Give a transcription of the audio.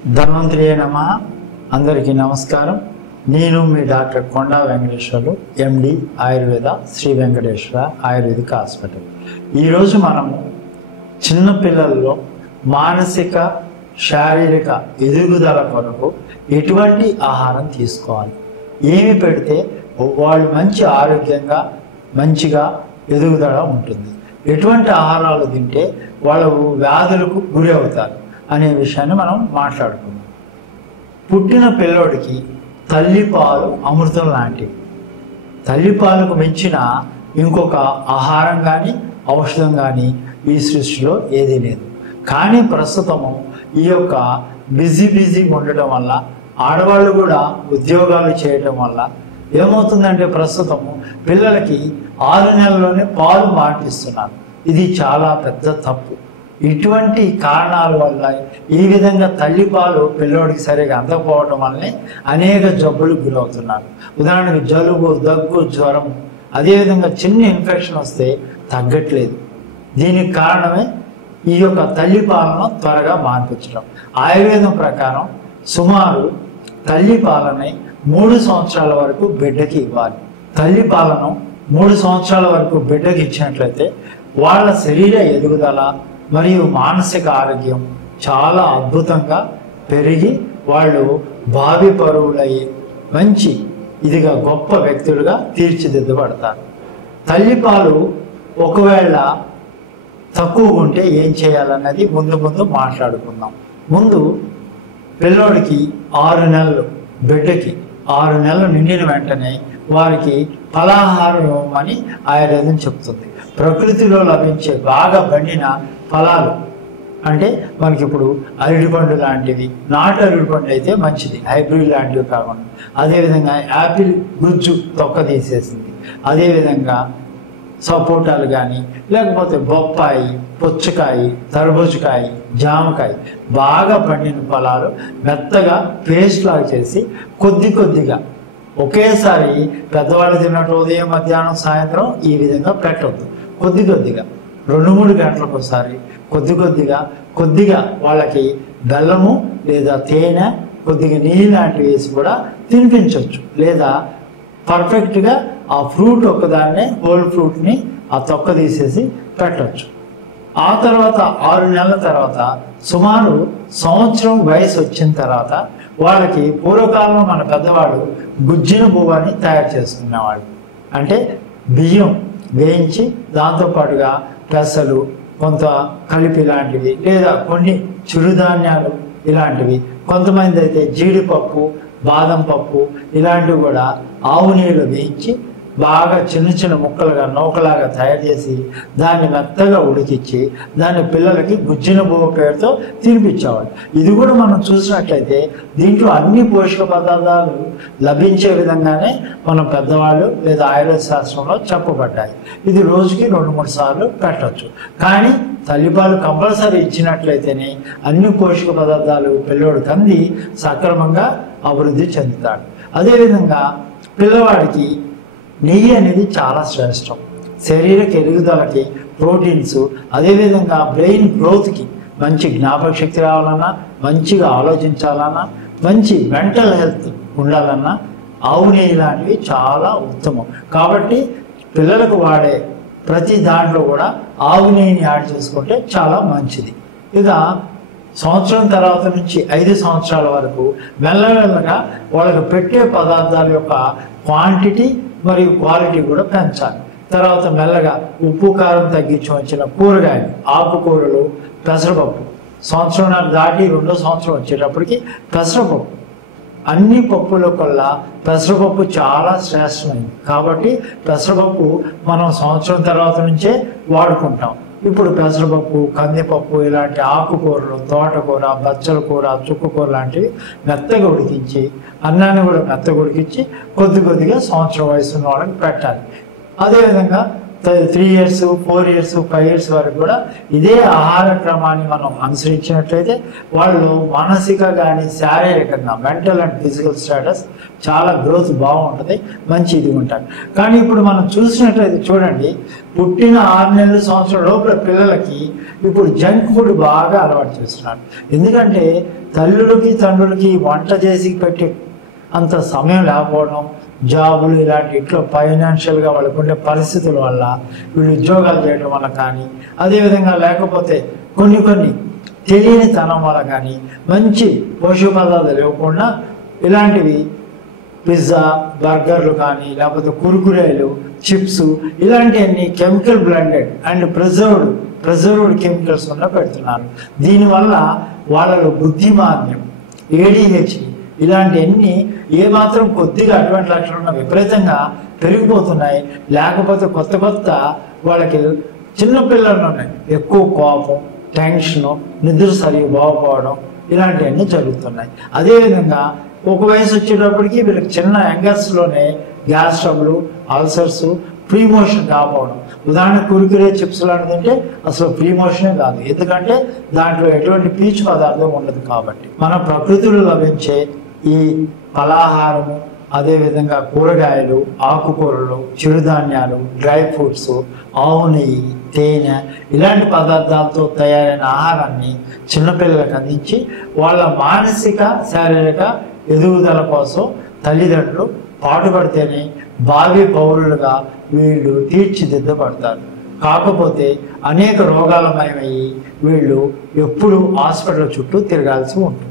ధన్వంతరియే నమః. అందరికీ నమస్కారం. నేను మీ డాక్టర్ కొండా వెంకటేశ్వర్లు, ఎండి ఆయుర్వేద, శ్రీ వెంకటేశ్వర ఆయుర్వేదిక్ హాస్పిటల్. ఈరోజు మనము చిన్నపిల్లల్లో మానసిక శారీరక ఎదుగుదల కొరకు ఎటువంటి ఆహారం తీసుకోవాలి, ఏమి పెడితే వాళ్ళు మంచి ఆరోగ్యంగా మంచిగా ఎదుగుదల ఉంటుంది, ఎటువంటి ఆహారాలు తింటే వాళ్ళు వ్యాధులకు గురి అవుతారు అనే విషయాన్ని మనం మాట్లాడుకుందాం. పుట్టిన పిల్లోడికి తల్లిపాలు అమృతం లాంటివి. తల్లిపాలకు మించిన ఇంకొక ఆహారం కానీ ఔషధం కానీ ఈ సృష్టిలో ఏదీ లేదు. కానీ ప్రస్తుతము ఈ యొక్క బిజీ ఉండటం వల్ల, ఆడవాళ్ళు కూడా ఉద్యోగాలు చేయటం వల్ల ఏమవుతుందంటే ప్రస్తుతము పిల్లలకి 6 నెలల్లోనే పాలు మాటిస్తున్నారు. ఇది చాలా పెద్ద తప్పు. ఇటువంటి కారణాల వల్ల ఈ విధంగా తల్లిపాలు పిల్లోడికి సరిగా అందకపోవడం వల్లనే అనేక జబ్బులకు గురవుతున్నారు. ఉదాహరణకు జలుబు, దగ్గు, జ్వరం, అదేవిధంగా చిన్న ఇన్ఫెక్షన్ వస్తే తగ్గట్లేదు. దీనికి కారణమే ఈ యొక్క తల్లిపాలను త్వరగా మాన్పించడం. ఆయుర్వేదం ప్రకారం సుమారు తల్లిపాలని 3 సంవత్సరాల వరకు బిడ్డకి ఇవ్వాలి. తల్లిపాలను 3 సంవత్సరాల వరకు బిడ్డకి ఇచ్చినట్లయితే వాళ్ళ శరీర ఎదుగుదల మరియు మానసిక ఆరోగ్యం చాలా అద్భుతంగా పెరిగి వాళ్ళు భావి పరువులయ్యి మంచి ఇదిగా గొప్ప వ్యక్తులుగా తీర్చిదిద్దబడతారు. తల్లిపాలు ఒకవేళ తక్కువ ఉంటే ఏం చేయాలన్నది ముందు మాట్లాడుకుందాం. ముందు పిల్లోడికి 6 నెలలు, బిడ్డకి 6 నెలలు నిండిన వెంటనే వారికి ఫలాహారం ఇవ్వమని ఆయుర్వేదం చెప్తుంది. ప్రకృతిలో లభించే బాగా పండిన ఫలాలు అంటే మనకి ఇప్పుడు అరటిపండు లాంటివి, నాటు అరటిపండు అయితే మంచిది, హైబ్రిడ్ లాంటివి కాకుండా. అదేవిధంగా యాపిల్ గుజ్జు తొక్క తీసేసింది, అదేవిధంగా సపోటాలు కానీ, లేకపోతే బొప్పాయి, పుచ్చకాయ, తర్బూజకాయ, జామకాయ, బాగా పండిన ఫలాలు మెత్తగా పేస్ట్ లాగా చేసి కొద్దిగా ఒకేసారి పెద్దవాళ్ళు తిన్నట్టు ఉదయం, మధ్యాహ్నం, సాయంత్రం ఈ విధంగా పెట్టవద్దు. కొద్దిగా 2-3 గంటలకు ఒకసారి కొద్దిగా వాళ్ళకి బెల్లము లేదా తేనె, కొద్దిగా నీళ్ళు లాంటివి వేసి కూడా తినిపించవచ్చు. లేదా పర్ఫెక్ట్గా ఆ ఫ్రూట్ ఒక్కదాన్నే, హోల్ ఫ్రూట్ని ఆ తొక్క తీసేసి పెట్టవచ్చు. ఆ తర్వాత 6 నెలల తర్వాత సుమారు 1 సంవత్సరం వయసు వచ్చిన తర్వాత వాళ్ళకి పూర్వకాలంలో మన పెద్దవాడు గుజ్జిన బువ్వని తయారు చేసుకునేవాడు. అంటే బియ్యం వేయించి దాంతోపాటుగా పెసలు కొంత కలిపి ఇలాంటివి, లేదా కొన్ని చిరుధాన్యాలు ఇలాంటివి, కొంతమంది అయితే జీడిపప్పు, బాదం పప్పు ఇలాంటివి కూడా ఆవు నీళ్ళు వేయించి బాగా చిన్న ముక్కలుగా నౌకలాగా తయారు చేసి దాన్ని మెత్తగా ఉడికించి దాన్ని పిల్లలకి గుజ్జిన బువ్వ పేరుతో తినిపించేవాళ్ళు. ఇది కూడా మనం చూసినట్లయితే దీంట్లో అన్ని పోషక పదార్థాలు లభించే విధంగానే మన పెద్దవాళ్ళు లేదా ఆయుర్వేద శాస్త్రంలో చెప్పబడ్డాయి. ఇది రోజుకి 2-3 సార్లు పెట్టవచ్చు. కానీ తల్లిపాలు కంపల్సరీ ఇచ్చినట్లయితేనే అన్ని పోషక పదార్థాలు పిల్లోడికి అంది సక్రమంగా అభివృద్ధి చెందుతాడు. అదేవిధంగా పిల్లవాడికి నెయ్యి అనేది చాలా శ్రేష్టం. శరీరక ఎదుగుదలకి, ప్రోటీన్స్, అదేవిధంగా బ్రెయిన్ గ్రోత్కి, మంచి జ్ఞాపక శక్తి రావాలన్నా, మంచిగా ఆలోచించాలన్నా, మంచి మెంటల్ హెల్త్ ఉండాలన్నా ఆవు నెయ్యి లాంటివి చాలా ఉత్తమం. కాబట్టి పిల్లలకు వాడే ప్రతి దాంట్లో కూడా ఆవు నెయ్యిని యాడ్ చేసుకుంటే చాలా మంచిది. ఇక 1 సంవత్సరం తర్వాత నుంచి 5 సంవత్సరాల వరకు మెల్లమెల్లగా వాళ్ళకి పెట్టే పదార్థాల యొక్క క్వాంటిటీ మరియు క్వాలిటీ కూడా పెంచాలి. తర్వాత మెల్లగా ఉప్పు కారం తగ్గించి వచ్చిన కూరగాయలు, ఆకుకూరలు, పెసరపప్పు 1 సంవత్సరం దాటి 2వ సంవత్సరం వచ్చేటప్పటికి పెసరపప్పు, అన్ని పప్పుల కల్లా పెసరపప్పు చాలా శ్రేష్టమైంది. కాబట్టి పెసరపప్పు మనం 1 సంవత్సరం తర్వాత నుంచే వాడుకుంటాం. ఇప్పుడు పెసరపప్పు, కందిపప్పు ఇలాంటి ఆకుకూరలు, తోటకూర, బచ్చల కూర, చుక్కకూర లాంటివి మెత్తగా ఉడికించి, అన్నాన్ని కూడా మెత్తగా ఉడికించి కొద్దిగా 1 సంవత్సరం వయసు ఉన్న వాళ్ళకి పెట్టాలి. అదేవిధంగా 3 years 4 years 5 years వరకు కూడా ఇదే ఆహార క్రమాన్ని మనం అనుసరించినట్లయితే వాళ్ళు మానసిక కానీ శారీరకంగా మెంటల్ అండ్ ఫిజికల్ స్టేటస్ చాలా గ్రోత్ బాగుంటుంది, మంచి ఇది ఉంటారు. కానీ ఇప్పుడు మనం చూసినట్లయితే చూడండి, పుట్టిన 6 నెలల సంవత్సరం లోపల పిల్లలకి ఇప్పుడు జంక్ ఫుడ్ బాగా అలవాటు చేస్తున్నారు. ఎందుకంటే తల్లులకి తండ్రులకి వంట చేసి పెట్టే అంత సమయం లేకపోవడం, జాబులు ఇలాంటి ఇంట్లో ఫైనాన్షియల్గా వాళ్ళకు ఉండే పరిస్థితుల వల్ల వీళ్ళు ఉద్యోగాలు చేయడం వల్ల కానీ, అదేవిధంగా లేకపోతే కొన్ని తెలియని తనం వల్ల కానీ మంచి పోషక పదార్థాలు ఇవ్వకుండా ఇలాంటివి పిజ్జా బర్గర్లు కానీ లేకపోతే కురుకురేలు చిప్స్ ఇలాంటివన్నీ chemical blended and preserved chemicals ఉన్న పెడుతున్నారు. దీనివల్ల వాళ్ళలో బుద్ధిమాంద్యం, ADHD ఇలాంటివన్నీ ఏమాత్రం కొద్దిగా అటువంటి లక్షణాలు ఉన్న విపరీతంగా పెరిగిపోతున్నాయి. లేకపోతే కొత్త వాళ్ళకి చిన్నపిల్లలు ఉన్నాయి, ఎక్కువ కోపం, టెన్షను, నిద్ర సరిగ్గా బాగుపోవడం ఇలాంటివన్నీ జరుగుతున్నాయి. అదేవిధంగా ఒక వయసు వచ్చేటప్పటికి వీళ్ళకి చిన్న యంగర్స్లోనే గ్యాస్ ట్రబుల్, అల్సర్స్, ప్రీమోషన్ కాకపోవడం. ఉదాహరణ కురుకురే చిప్స్ లాంటిది అంటే అసలు ప్రీమోషనే కాదు, ఎందుకంటే దాంట్లో ఎటువంటి పీచు పదార్థం ఉండదు. కాబట్టి మన ప్రకృతిలో లభించే ఈ ఫలాహారము, అదేవిధంగా కూరగాయలు, ఆకుకూరలు, చిరుధాన్యాలు, డ్రై ఫ్రూట్స్, ఆవు నెయ్యి, తేనె ఇలాంటి పదార్థాలతో తయారైన ఆహారాన్ని చిన్నపిల్లలకు అందించి వాళ్ళ మానసిక శారీరక ఎదుగుదల కోసం తల్లిదండ్రులు పాటుపడితేనే భావి పౌరులుగా వీళ్ళు తీర్చిదిద్దబడతారు. కాకపోతే అనేక రోగాలమయమయ్యి వీళ్ళు ఎప్పుడు హాస్పిటల్ చుట్టూ తిరగాల్సి ఉంటుంది.